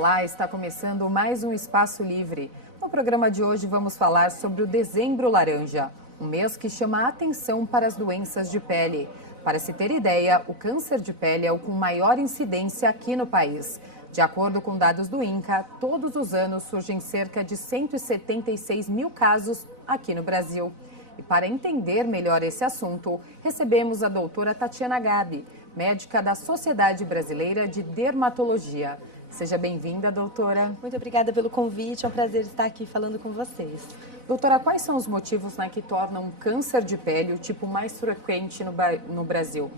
Olá, está começando mais um Espaço Livre. No programa de hoje vamos falar sobre o Dezembro Laranja, um mês que chama a atenção para as doenças de pele. Para se ter ideia, o câncer de pele é o com maior incidência aqui no país. De acordo com dados do INCA, todos os anos surgem cerca de 176 mil casos aqui no Brasil. E para entender melhor esse assunto, recebemos a doutora Tatiana Gabi, médica da Sociedade Brasileira de Dermatologia. Seja bem-vinda, doutora. Muito obrigada pelo convite, é um prazer estar aqui falando com vocês. Doutora, quais são os motivos que tornam o câncer de pele o tipo mais frequente no Brasil?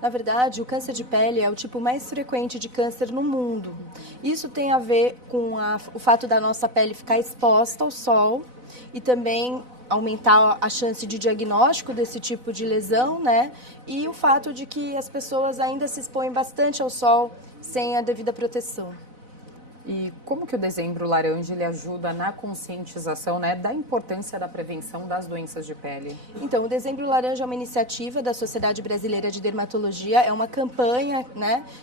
Na verdade, o câncer de pele é o tipo mais frequente de câncer no mundo. Isso tem a ver com o fato da nossa pele ficar exposta ao sol e também aumentar a chance de diagnóstico desse tipo de lesão, né? E o fato de que as pessoas ainda se expõem bastante ao sol sem a devida proteção. E como que o Dezembro Laranja ele ajuda na conscientização, da importância da prevenção das doenças de pele? Então, o Dezembro Laranja é uma iniciativa da Sociedade Brasileira de Dermatologia, é uma campanha,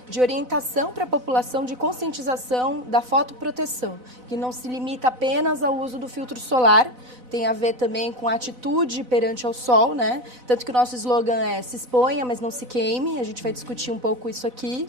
de orientação para a população de conscientização da fotoproteção, que não se limita apenas ao uso do filtro solar, tem a ver também com a atitude perante ao sol, Tanto que o nosso slogan é se exponha, mas não se queime, a gente vai discutir um pouco isso aqui.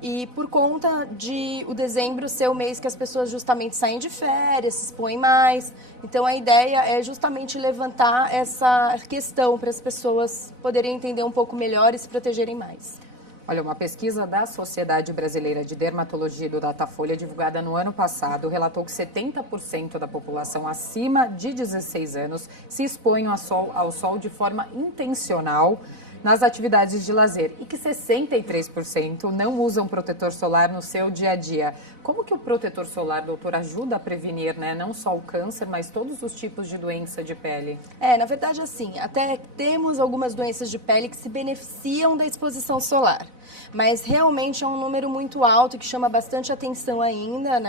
E por conta de o dezembro ser o mês que as pessoas justamente saem de férias, se expõem mais. Então a ideia é justamente levantar essa questão para as pessoas poderem entender um pouco melhor e se protegerem mais. Olha, uma pesquisa da Sociedade Brasileira de Dermatologia do Datafolha, divulgada no ano passado, relatou que 70% da população acima de 16 anos se expõe ao sol de forma intencional nas atividades de lazer e que 63% não usam protetor solar no seu dia a dia. Como que o protetor solar, doutor, ajuda a prevenir, não só o câncer, mas todos os tipos de doença de pele? Na verdade, assim, até temos algumas doenças de pele que se beneficiam da exposição solar, mas realmente é um número muito alto que chama bastante atenção ainda,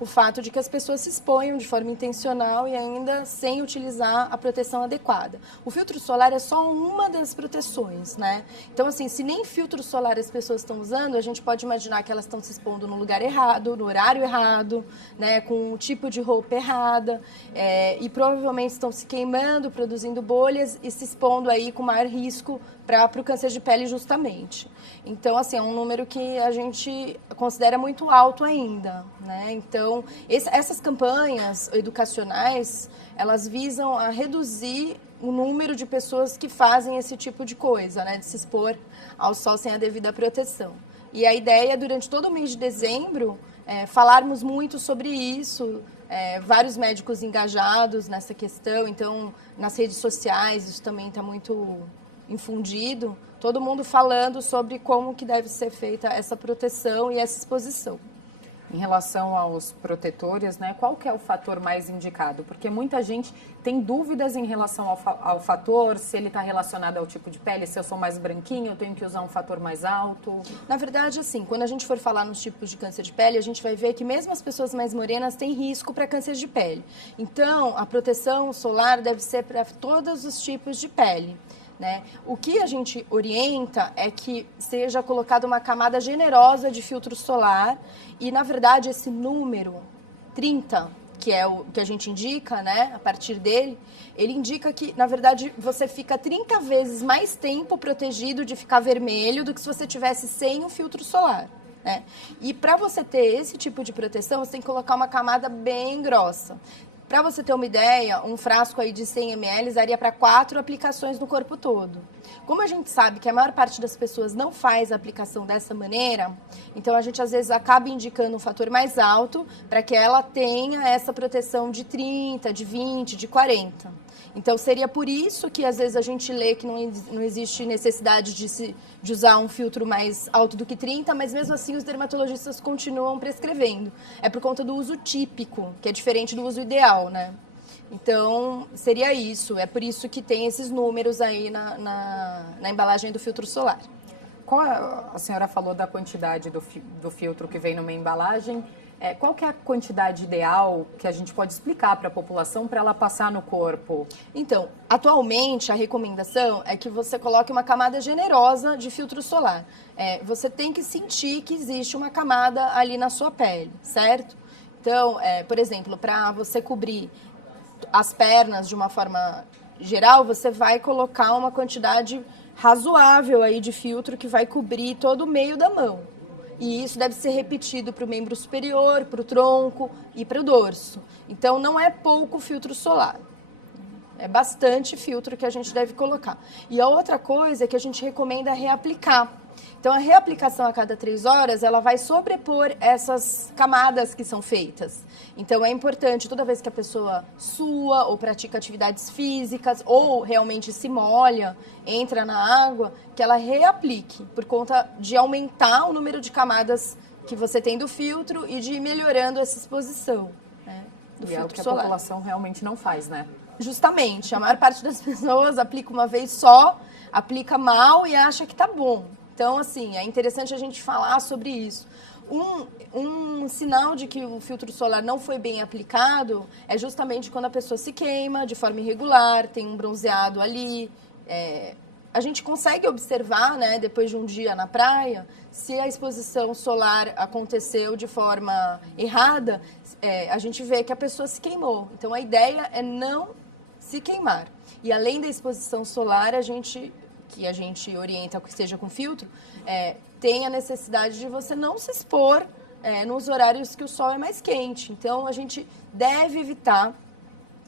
o fato de que as pessoas se exponham de forma intencional e ainda sem utilizar a proteção adequada. O filtro solar é só uma das proteções, Então, assim, se nem filtro solar as pessoas estão usando, a gente pode imaginar que elas estão se expondo no lugar errado, no horário errado, com um tipo de roupa errada, e provavelmente estão se queimando, produzindo bolhas e se expondo aí com maior risco para o câncer de pele justamente. Então, assim, é um número que a gente considera muito alto ainda, Então, essas campanhas educacionais, elas visam a reduzir o número de pessoas que fazem esse tipo de coisa, de se expor ao sol sem a devida proteção. E a ideia, durante todo o mês de dezembro, falarmos muito sobre isso, vários médicos engajados nessa questão, então, nas redes sociais, isso também está muito infundido, todo mundo falando sobre como que deve ser feita essa proteção e essa exposição. Em relação aos protetores, qual que é o fator mais indicado? Porque muita gente tem dúvidas em relação ao fator, se ele está relacionado ao tipo de pele, se eu sou mais branquinha, eu tenho que usar um fator mais alto? Na verdade, assim, quando a gente for falar nos tipos de câncer de pele, a gente vai ver que mesmo as pessoas mais morenas têm risco para câncer de pele. Então, a proteção solar deve ser para todos os tipos de pele. O que a gente orienta é que seja colocada uma camada generosa de filtro solar e, na verdade, esse número 30, que é o que a gente indica, a partir dele, ele indica que, na verdade, você fica 30 vezes mais tempo protegido de ficar vermelho do que se você tivesse sem o filtro solar. E para você ter esse tipo de proteção, você tem que colocar uma camada bem grossa. Para você ter uma ideia, um frasco aí de 100 ml daria para 4 aplicações no corpo todo. Como a gente sabe que a maior parte das pessoas não faz a aplicação dessa maneira, então a gente às vezes acaba indicando um fator mais alto para que ela tenha essa proteção de 30, de 20, de 40. Então, seria por isso que, às vezes, a gente lê que não existe necessidade de usar um filtro mais alto do que 30, mas, mesmo assim, os dermatologistas continuam prescrevendo. É por conta do uso típico, que é diferente do uso ideal, Então, seria isso. É por isso que tem esses números aí na embalagem do filtro solar. A senhora falou da quantidade do filtro que vem numa embalagem. Qual que é a quantidade ideal que a gente pode explicar para a população para ela passar no corpo? Então, atualmente a recomendação é que você coloque uma camada generosa de filtro solar. Você tem que sentir que existe uma camada ali na sua pele, certo? Então, por exemplo, para você cobrir as pernas de uma forma geral, você vai colocar uma quantidade razoável aí de filtro que vai cobrir todo o meio da mão. E isso deve ser repetido para o membro superior, para o tronco e para o dorso. Então, não é pouco filtro solar. É bastante filtro que a gente deve colocar. E a outra coisa é que a gente recomenda reaplicar. Então, a reaplicação a cada 3 horas, ela vai sobrepor essas camadas que são feitas. Então, é importante, toda vez que a pessoa sua ou pratica atividades físicas ou realmente se molha, entra na água, que ela reaplique, por conta de aumentar o número de camadas que você tem do filtro e de ir melhorando essa exposição, né, do filtro solar. E é o que a população realmente não faz, né? Justamente, a maior parte das pessoas aplica uma vez só, aplica mal e acha que tá bom. Então, assim, é interessante a gente falar sobre isso. Um sinal de que o filtro solar não foi bem aplicado é justamente quando a pessoa se queima de forma irregular, tem um bronzeado ali. A gente consegue observar, né, depois de um dia na praia, se a exposição solar aconteceu de forma errada, a gente vê que a pessoa se queimou. Então, a ideia é não se queimar. E além da exposição solar, que a gente orienta que seja com filtro, tem a necessidade de você não se expor nos horários que o sol é mais quente. Então, a gente deve evitar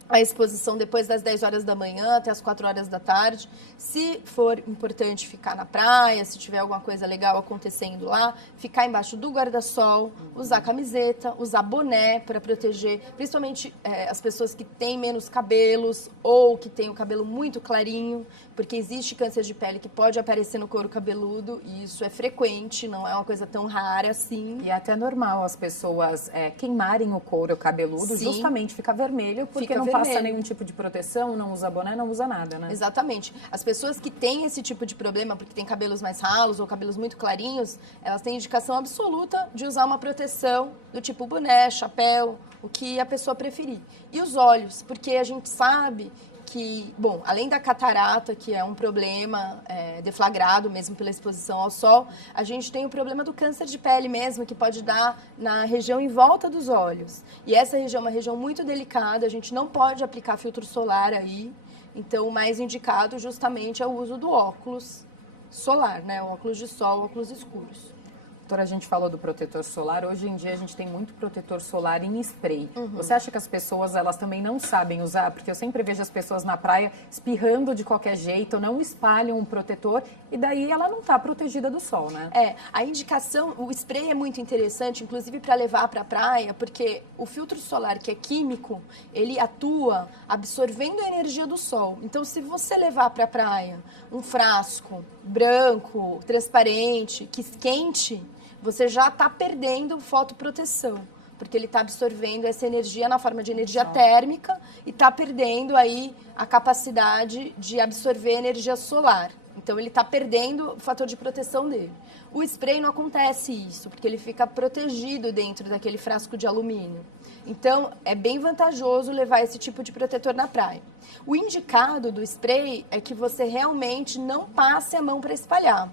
a exposição depois das 10 horas da manhã até as 4 horas da tarde. Se for importante ficar na praia, se tiver alguma coisa legal acontecendo lá, ficar embaixo do guarda-sol, usar camiseta, usar boné para proteger, principalmente as pessoas que têm menos cabelos ou que têm o cabelo muito clarinho, porque existe câncer de pele que pode aparecer no couro cabeludo e isso é frequente, não é uma coisa tão rara assim. E é até normal as pessoas queimarem o couro cabeludo, sim, justamente fica vermelho, porque não passa nenhum tipo de proteção, não usa boné, não usa nada, né? Exatamente. As pessoas que têm esse tipo de problema, porque têm cabelos mais ralos ou cabelos muito clarinhos, elas têm indicação absoluta de usar uma proteção do tipo boné, chapéu, o que a pessoa preferir. E os olhos, porque a gente sabe que, bom, além da catarata, que é um problema deflagrado mesmo pela exposição ao sol, a gente tem o problema do câncer de pele mesmo, que pode dar na região em volta dos olhos. E essa região é uma região muito delicada, a gente não pode aplicar filtro solar aí. Então, o mais indicado justamente é o uso do óculos solar, né? O óculos de sol, óculos escuros. Doutora, a gente falou do protetor solar. Hoje em dia a gente tem muito protetor solar em spray. Uhum. Você acha que as pessoas, elas também não sabem usar? Porque eu sempre vejo as pessoas na praia espirrando de qualquer jeito, não espalham um protetor e daí ela não está protegida do sol, né? A indicação, o spray é muito interessante, inclusive para levar para a praia, porque o filtro solar, que é químico, ele atua absorvendo a energia do sol. Então, se você levar para a praia um frasco branco, transparente, que esquente, você já está perdendo fotoproteção, porque ele está absorvendo essa energia na forma de energia térmica e está perdendo aí a capacidade de absorver energia solar. Então, ele está perdendo o fator de proteção dele. O spray não acontece isso, porque ele fica protegido dentro daquele frasco de alumínio. Então, é bem vantajoso levar esse tipo de protetor na praia. O indicado do spray é que você realmente não passe a mão para espalhar.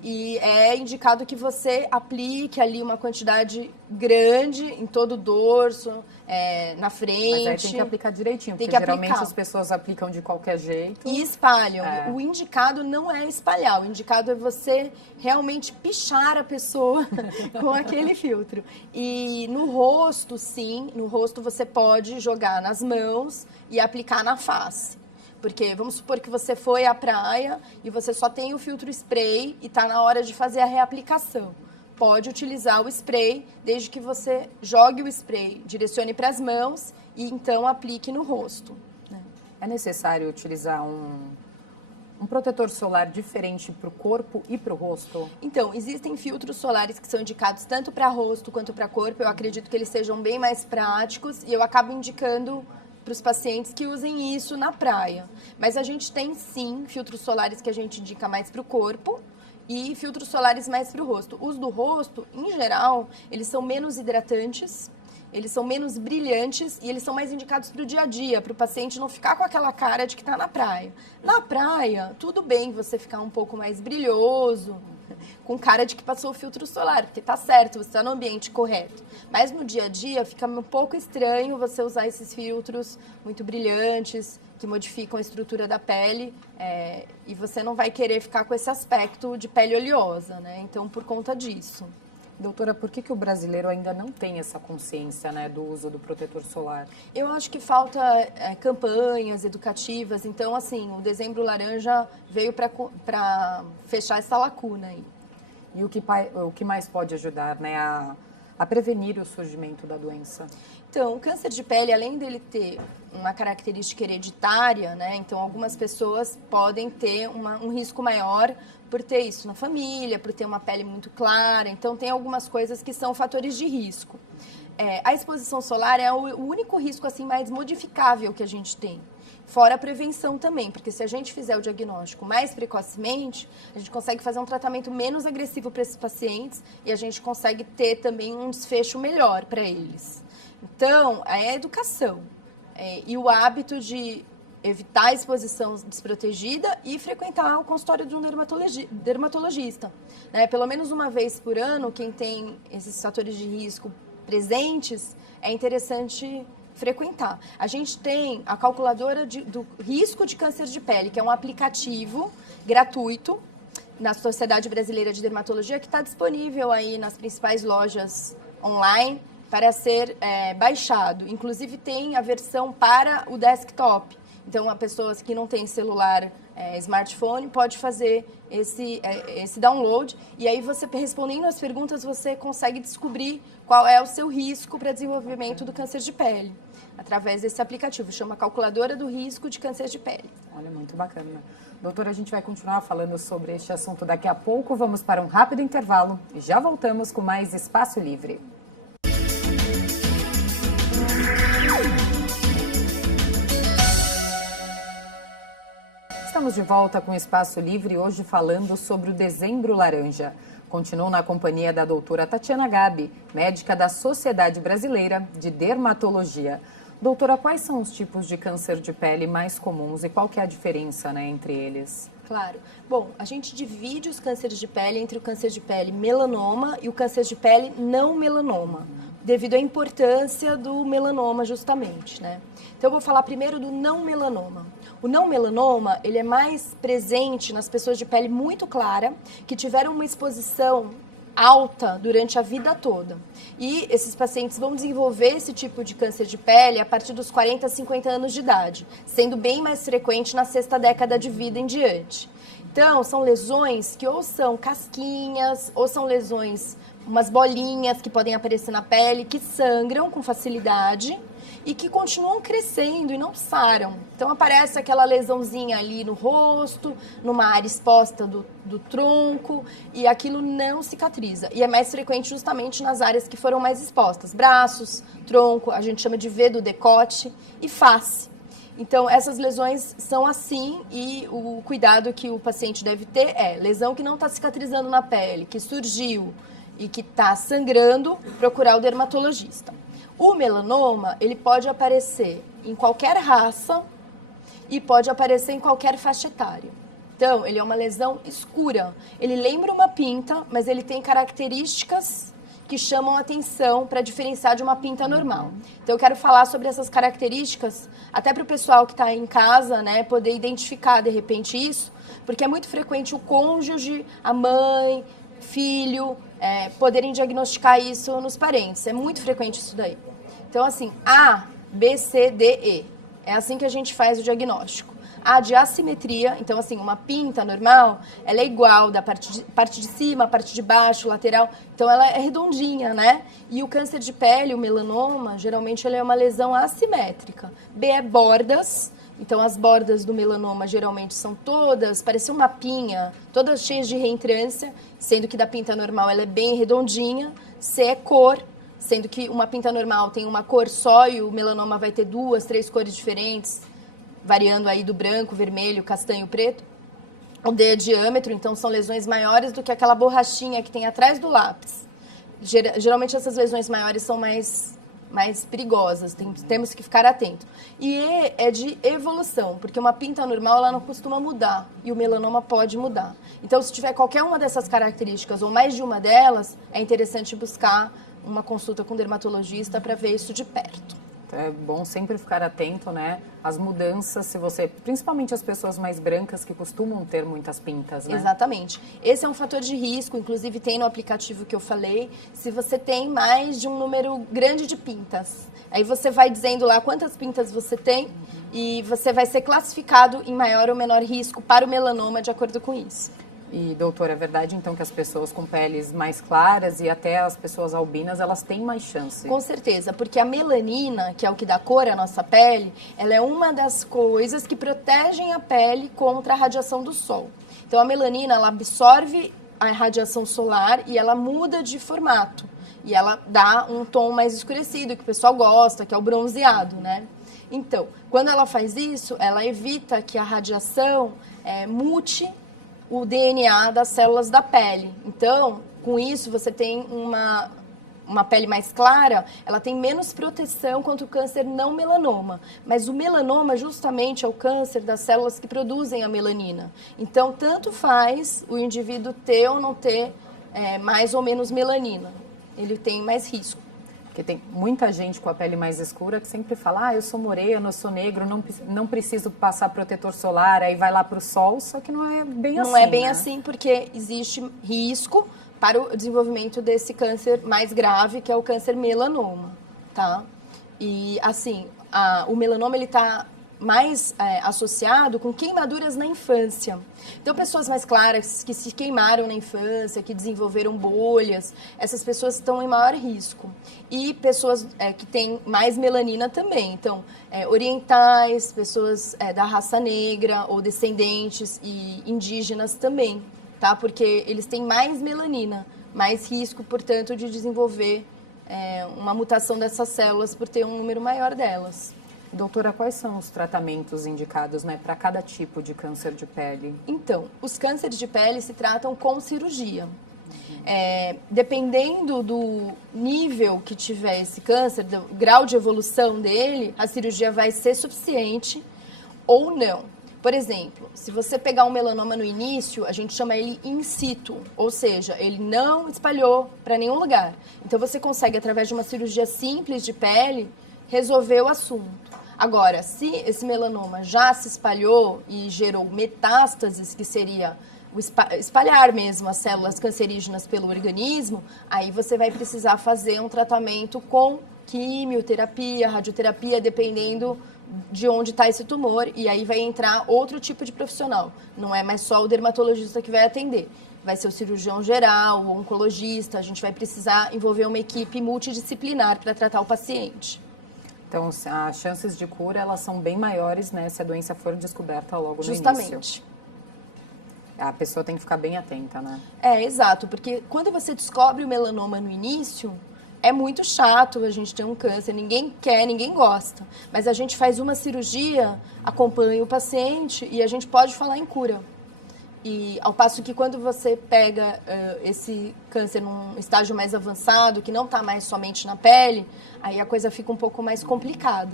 E é indicado que você aplique ali uma quantidade grande em todo o dorso, na frente. Mas aí tem que aplicar direitinho, porque geralmente as pessoas aplicam de qualquer jeito. E espalham. O indicado não é espalhar, o indicado é você realmente pichar a pessoa com aquele filtro. E no rosto, sim, no rosto você pode jogar nas mãos e aplicar na face. Porque vamos supor que você foi à praia e você só tem o filtro spray e está na hora de fazer a reaplicação. Pode utilizar o spray, desde que você jogue o spray, direcione para as mãos e então aplique no rosto. É necessário utilizar um protetor solar diferente para o corpo e para o rosto? Então, existem filtros solares que são indicados tanto para rosto quanto para corpo. Eu acredito que eles sejam bem mais práticos e eu acabo indicando para os pacientes que usem isso na praia. Mas a gente tem, sim, filtros solares que a gente indica mais para o corpo e filtros solares mais para o rosto. Os do rosto, em geral, eles são menos hidratantes, eles são menos brilhantes e eles são mais indicados para o dia a dia, para o paciente não ficar com aquela cara de que está na praia. Na praia, tudo bem você ficar um pouco mais brilhoso, com cara de que passou o filtro solar, porque tá certo, você está no ambiente correto. Mas no dia a dia fica um pouco estranho você usar esses filtros muito brilhantes, que modificam a estrutura da pele, e você não vai querer ficar com esse aspecto de pele oleosa, né? Então, por conta disso. Doutora, por que o brasileiro ainda não tem essa consciência, né, do uso do protetor solar? Eu acho que falta campanhas educativas. Então, assim, o Dezembro Laranja veio para fechar essa lacuna aí. E o que mais pode ajudar, né, a prevenir o surgimento da doença? Então, o câncer de pele, além dele ter uma característica hereditária, né, então algumas pessoas podem ter um risco maior por ter isso na família, por ter uma pele muito clara. Então, tem algumas coisas que são fatores de risco. A exposição solar é o único risco assim mais modificável que a gente tem. Fora a prevenção também, porque se a gente fizer o diagnóstico mais precocemente, a gente consegue fazer um tratamento menos agressivo para esses pacientes e a gente consegue ter também um desfecho melhor para eles. Então, a educação e o hábito de evitar a exposição desprotegida e frequentar o consultório de um dermatologista. Né? Pelo menos uma vez por ano, quem tem esses fatores de risco presentes, é interessante frequentar. A gente tem a calculadora do risco de câncer de pele, que é um aplicativo gratuito na Sociedade Brasileira de Dermatologia, que está disponível aí nas principais lojas online para ser baixado. Inclusive tem a versão para o desktop. Então, a pessoa que não tem celular, smartphone, pode fazer esse download. E aí, você respondendo as perguntas, você consegue descobrir qual é o seu risco para desenvolvimento do câncer de pele. Através desse aplicativo, chama Calculadora do Risco de Câncer de Pele. Olha, muito bacana. Doutora, a gente vai continuar falando sobre este assunto daqui a pouco. Vamos para um rápido intervalo e já voltamos com mais Espaço Livre. Estamos de volta com o Espaço Livre, hoje falando sobre o Dezembro Laranja. Continuo na companhia da doutora Tatiana Gabi, médica da Sociedade Brasileira de Dermatologia. Doutora, quais são os tipos de câncer de pele mais comuns e qual que é a diferença, né, entre eles? Claro. Bom, a gente divide os cânceres de pele entre o câncer de pele melanoma e o câncer de pele não melanoma, devido à importância do melanoma, justamente, né? Então, eu vou falar primeiro do não melanoma. O não melanoma, ele é mais presente nas pessoas de pele muito clara, que tiveram uma exposição alta durante a vida toda. E esses pacientes vão desenvolver esse tipo de câncer de pele a partir dos 40 a 50 anos de idade, sendo bem mais frequente na sexta década de vida em diante. Então, são lesões que ou são casquinhas, ou são lesões, umas bolinhas que podem aparecer na pele, que sangram com facilidade e que continuam crescendo e não saram. Então, aparece aquela lesãozinha ali no rosto, numa área exposta do tronco, e aquilo não cicatriza. E é mais frequente justamente nas áreas que foram mais expostas. Braços, tronco, a gente chama de V do decote, e face. Então, essas lesões são assim, e o cuidado que o paciente deve ter é lesão que não está cicatrizando na pele, que surgiu e que está sangrando, procurar o dermatologista. O melanoma, ele pode aparecer em qualquer raça e pode aparecer em qualquer faixa etária. Então, ele é uma lesão escura. Ele lembra uma pinta, mas ele tem características que chamam atenção para diferenciar de uma pinta normal. Então, eu quero falar sobre essas características, até para o pessoal que está em casa, né, poder identificar, de repente, isso, porque é muito frequente o cônjuge, a mãe, filho, poderem diagnosticar isso nos parentes. É muito frequente isso daí. Então, assim, A, B, C, D, E. É assim que a gente faz o diagnóstico. A de assimetria, então, assim, uma pinta normal, ela é igual da parte de cima, parte de baixo, lateral. Então, ela é redondinha, né? E o câncer de pele, o melanoma, geralmente, ele é uma lesão assimétrica. B é bordas. Então, as bordas do melanoma geralmente são todas, parecem uma pinha, todas cheias de reentrância, sendo que da pinta normal ela é bem redondinha. C é cor, sendo que uma pinta normal tem uma cor só e o melanoma vai ter 2, 3 cores diferentes, variando aí do branco, vermelho, castanho, preto. o D é diâmetro, então são lesões maiores do que aquela borrachinha que tem atrás do lápis. Geralmente essas lesões maiores são mais perigosas, temos que ficar atento. E E é de evolução, porque uma pinta normal ela não costuma mudar e o melanoma pode mudar. Então, se tiver qualquer uma dessas características ou mais de uma delas, é interessante buscar uma consulta com o dermatologista para ver isso de perto. É bom sempre ficar atento, né, às mudanças, se você, principalmente as pessoas mais brancas que costumam ter muitas pintas, né? Exatamente. Esse é um fator de risco, inclusive tem no aplicativo que eu falei, se você tem mais de um número grande de pintas. Aí você vai dizendo lá quantas pintas você tem e você vai ser classificado em maior ou menor risco para o melanoma de acordo com isso. E, doutora, é verdade, então, que as pessoas com peles mais claras e até as pessoas albinas, elas têm mais chance? Com certeza, porque a melanina, que é o que dá cor à nossa pele, ela é uma das coisas que protegem a pele contra a radiação do sol. Então, a melanina, ela absorve a radiação solar e ela muda de formato. E ela dá um tom mais escurecido, que o pessoal gosta, que é o bronzeado, né? Então, quando ela faz isso, ela evita que a radiação mute o DNA das células da pele. Então, com isso, você tem uma pele mais clara, ela tem menos proteção contra o câncer não melanoma. Mas o melanoma, justamente, é o câncer das células que produzem a melanina. Então, tanto faz o indivíduo ter ou não ter mais ou menos melanina. Ele tem mais risco. Porque tem muita gente com a pele mais escura que sempre fala, eu sou moreno, eu sou negro, não preciso passar protetor solar, aí vai lá para o sol, só que não é bem assim, Não é bem né? assim, porque existe risco para o desenvolvimento desse câncer mais grave, que é o câncer melanoma, tá? E, assim, o melanoma, ele está mais associado com queimaduras na infância. Então, pessoas mais claras que se queimaram na infância, que desenvolveram bolhas, essas pessoas estão em maior risco. E pessoas que têm mais melanina também. Então, orientais, pessoas da raça negra ou descendentes e indígenas também, tá? Porque eles têm mais melanina, mais risco, portanto, de desenvolver uma mutação dessas células por ter um número maior delas. Doutora, quais são os tratamentos indicados, né, para cada tipo de câncer de pele? Então, os cânceres de pele se tratam com cirurgia. Dependendo do nível que tiver esse câncer, do grau de evolução dele, a cirurgia vai ser suficiente ou não. Por exemplo, se você pegar um melanoma no início, a gente chama ele in situ, ou seja, ele não espalhou para nenhum lugar. Então, você consegue, através de uma cirurgia simples de pele, resolver o assunto. Agora, se esse melanoma já se espalhou e gerou metástases, que seria o espalhar mesmo as células cancerígenas pelo organismo, aí você vai precisar fazer um tratamento com quimioterapia, radioterapia, dependendo de onde está esse tumor, e aí vai entrar outro tipo de profissional. Não é mais só o dermatologista que vai atender. Vai ser o cirurgião geral, o oncologista, a gente vai precisar envolver uma equipe multidisciplinar para tratar o paciente. Então, as chances de cura, elas são bem maiores, né, se a doença for descoberta logo no Justamente. início. A pessoa tem que ficar bem atenta, né? Exato, porque quando você descobre o melanoma no início, é muito chato a gente ter um câncer, ninguém quer, ninguém gosta. Mas a gente faz uma cirurgia, acompanha o paciente e a gente pode falar em cura. E ao passo que quando você pega esse câncer num estágio mais avançado, que não está mais somente na pele, aí a coisa fica um pouco mais complicada.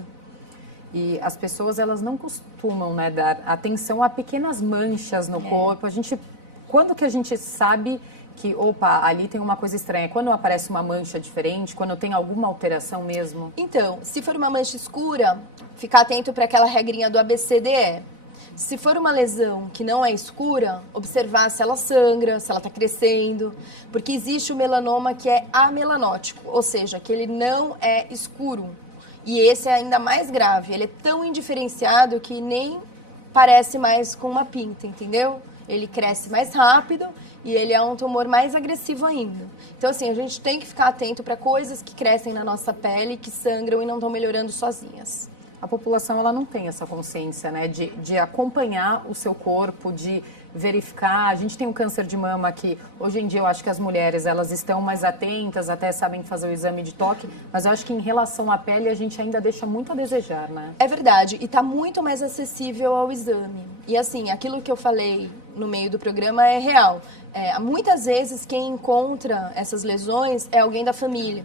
E as pessoas, elas não costumam, né, dar atenção a pequenas manchas no corpo. Quando que a gente sabe que, opa, ali tem uma coisa estranha? Quando aparece uma mancha diferente? Quando tem alguma alteração mesmo? Então, se for uma mancha escura, ficar atento para aquela regrinha do ABCDE. Se for uma lesão que não é escura, observar se ela sangra, se ela está crescendo, porque existe o melanoma que é amelanótico, ou seja, que ele não é escuro. E esse é ainda mais grave, ele é tão indiferenciado que nem parece mais com uma pinta, entendeu? Ele cresce mais rápido e ele é um tumor mais agressivo ainda. Então, assim, a gente tem que ficar atento para coisas que crescem na nossa pele, que sangram e não estão melhorando sozinhas. A população, ela não tem essa consciência, né, de acompanhar o seu corpo, de verificar. A gente tem um câncer de mama que, hoje em dia, eu acho que as mulheres, elas estão mais atentas, até sabem fazer o exame de toque, mas eu acho que em relação à pele, a gente ainda deixa muito a desejar, né? É verdade, e está muito mais acessível ao exame. E assim, aquilo que eu falei no meio do programa é real. Muitas vezes quem encontra essas lesões é alguém da família.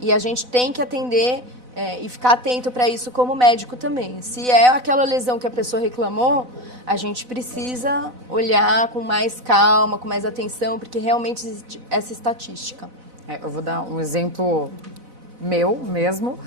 E a gente tem que atender e ficar atento para isso como médico também. Se é aquela lesão que a pessoa reclamou, a gente precisa olhar com mais calma, com mais atenção, porque realmente existe essa estatística. Eu vou dar um exemplo meu mesmo.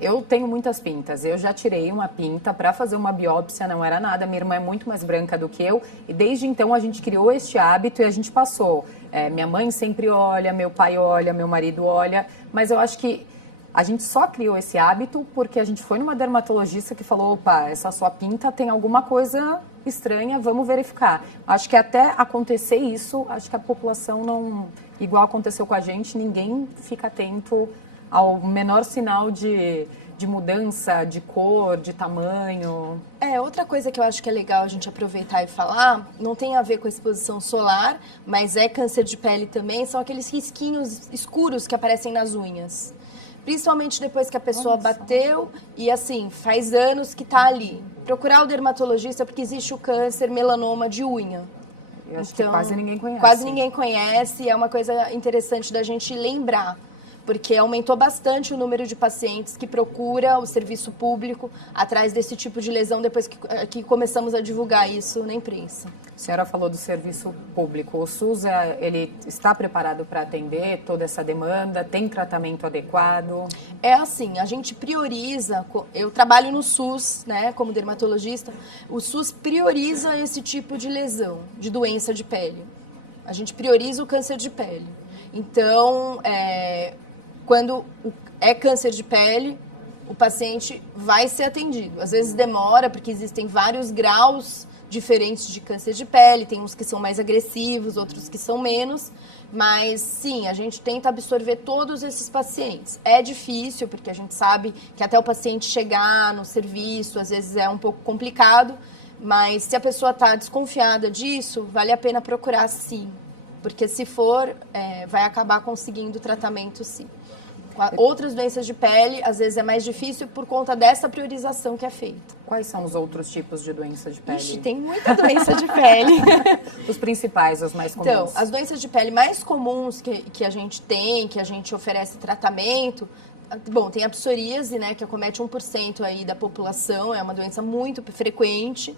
Eu tenho muitas pintas. Eu já tirei uma pinta para fazer uma biópsia, não era nada. Minha irmã é muito mais branca do que eu. E desde então a gente criou este hábito e a gente passou. Minha mãe sempre olha, meu pai olha, meu marido olha. Mas eu acho que a gente só criou esse hábito porque a gente foi numa dermatologista que falou: opa, essa sua pinta tem alguma coisa estranha, vamos verificar. Acho que até acontecer isso, acho que a população não... Igual aconteceu com a gente, ninguém fica atento ao menor sinal de mudança de cor, de tamanho. Outra coisa que eu acho que é legal a gente aproveitar e falar, não tem a ver com a exposição solar, mas é câncer de pele também, são aqueles risquinhos escuros que aparecem nas unhas. Principalmente depois que a pessoa bateu e, assim, faz anos que está ali. Procurar o dermatologista porque existe o câncer melanoma de unha. Eu acho que quase ninguém conhece. Quase ninguém conhece, é uma coisa interessante da gente lembrar, porque aumentou bastante o número de pacientes que procura o serviço público atrás desse tipo de lesão depois que começamos a divulgar isso na imprensa. A senhora falou do serviço público. O SUS, ele está preparado para atender toda essa demanda? Tem tratamento adequado? É assim, a gente prioriza, eu trabalho no SUS, né, como dermatologista, o SUS prioriza esse tipo de lesão, de doença de pele. A gente prioriza o câncer de pele. Então, quando é câncer de pele, o paciente vai ser atendido. Às vezes demora, porque existem vários graus diferentes de câncer de pele, tem uns que são mais agressivos, outros que são menos, mas sim, a gente tenta absorver todos esses pacientes. É difícil, porque a gente sabe que até o paciente chegar no serviço, às vezes é um pouco complicado, mas se a pessoa está desconfiada disso, vale a pena procurar sim, porque se for, vai acabar conseguindo tratamento sim. Outras doenças de pele, às vezes é mais difícil por conta dessa priorização que é feita. Quais são os outros tipos de doença de pele? Ixi, tem muita doença de pele. Os principais, os mais comuns. Então, as doenças de pele mais comuns que a gente tem, que a gente oferece tratamento, bom, tem a psoríase, né, que acomete 1% aí da população, é uma doença muito frequente,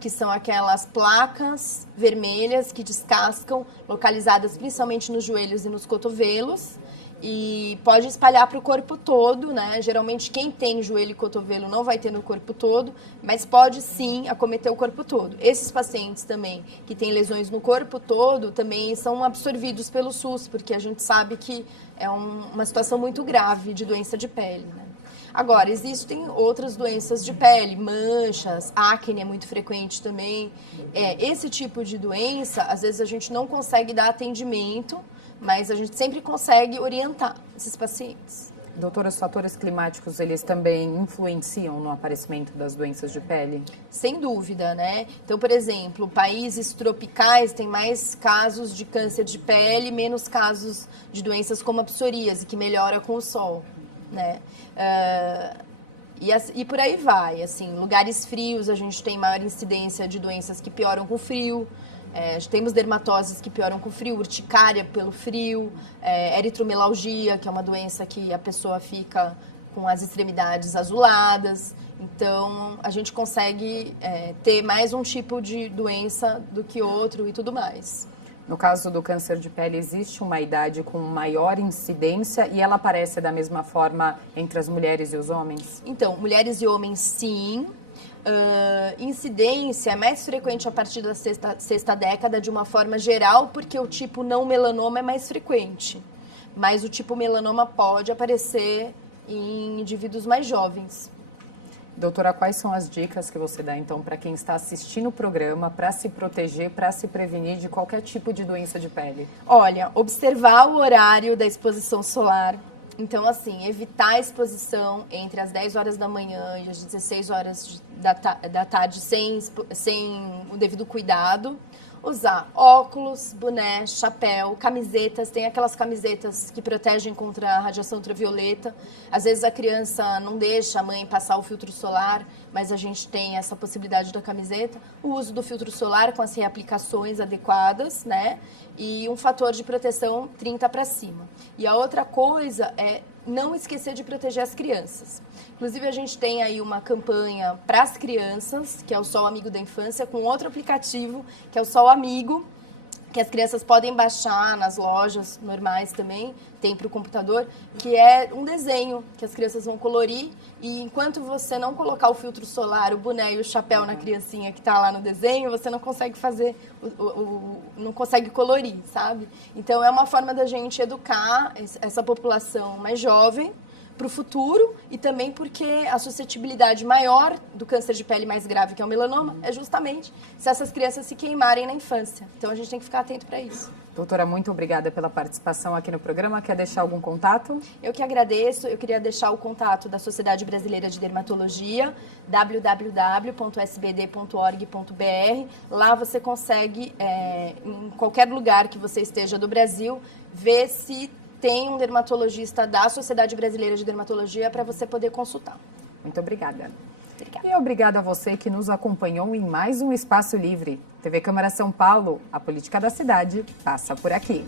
que são aquelas placas vermelhas que descascam, localizadas principalmente nos joelhos e nos cotovelos, e pode espalhar para o corpo todo, né? Geralmente quem tem joelho e cotovelo não vai ter no corpo todo, mas pode sim acometer o corpo todo. Esses pacientes também que têm lesões no corpo todo também são absorvidos pelo SUS, porque a gente sabe que é uma situação muito grave de doença de pele, né? Agora, existem outras doenças de pele, manchas, acne é muito frequente também. Esse tipo de doença, às vezes a gente não consegue dar atendimento, mas a gente sempre consegue orientar esses pacientes. Doutora, os fatores climáticos, eles também influenciam no aparecimento das doenças de pele? Sem dúvida, né? Então, por exemplo, países tropicais têm mais casos de câncer de pele, menos casos de doenças como a psoríase, que melhora com o sol, né? E por aí vai, assim, lugares frios a gente tem maior incidência de doenças que pioram com frio. Temos dermatoses que pioram com frio, urticária pelo frio, eritromelalgia, que é uma doença que a pessoa fica com as extremidades azuladas. Então, a gente consegue ter mais um tipo de doença do que outro e tudo mais. No caso do câncer de pele, existe uma idade com maior incidência e ela aparece da mesma forma entre as mulheres e os homens? Então, mulheres e homens, sim. Incidência é mais frequente a partir da sexta década de uma forma geral, porque o tipo não melanoma é mais frequente. Mas o tipo melanoma pode aparecer em indivíduos mais jovens. Doutora, quais são as dicas que você dá, então, para quem está assistindo o programa, para se proteger, para se prevenir de qualquer tipo de doença de pele? Olha, observar o horário da exposição solar. Então, assim, evitar a exposição entre as 10 horas da manhã e as 16 horas da tarde sem o devido cuidado. Usar óculos, boné, chapéu, camisetas. Tem aquelas camisetas que protegem contra a radiação ultravioleta. Às vezes a criança não deixa a mãe passar o filtro solar, mas a gente tem essa possibilidade da camiseta. O uso do filtro solar com as reaplicações adequadas, né? E um fator de proteção 30 para cima. E a outra coisa é não esquecer de proteger as crianças. Inclusive, a gente tem aí uma campanha para as crianças, que é o Sol Amigo da Infância, com outro aplicativo, que é o Sol Amigo, que as crianças podem baixar nas lojas normais também, tem para o computador, que é um desenho que as crianças vão colorir e enquanto você não colocar o filtro solar, o boné e o chapéu na criancinha que está lá no desenho, você não consegue fazer, não consegue colorir, sabe? Então, é uma forma da gente educar essa população mais jovem para o futuro e também porque a suscetibilidade maior do câncer de pele mais grave, que é o melanoma, é justamente se essas crianças se queimarem na infância. Então, a gente tem que ficar atento para isso. Doutora, muito obrigada pela participação aqui no programa. Quer deixar algum contato? Eu que agradeço. Eu queria deixar o contato da Sociedade Brasileira de Dermatologia, www.sbd.org.br. Lá você consegue, em qualquer lugar que você esteja do Brasil, ver se tem um dermatologista da Sociedade Brasileira de Dermatologia para você poder consultar. Muito obrigada. Obrigada. E obrigada a você que nos acompanhou em mais um Espaço Livre. TV Câmara São Paulo, a política da cidade passa por aqui.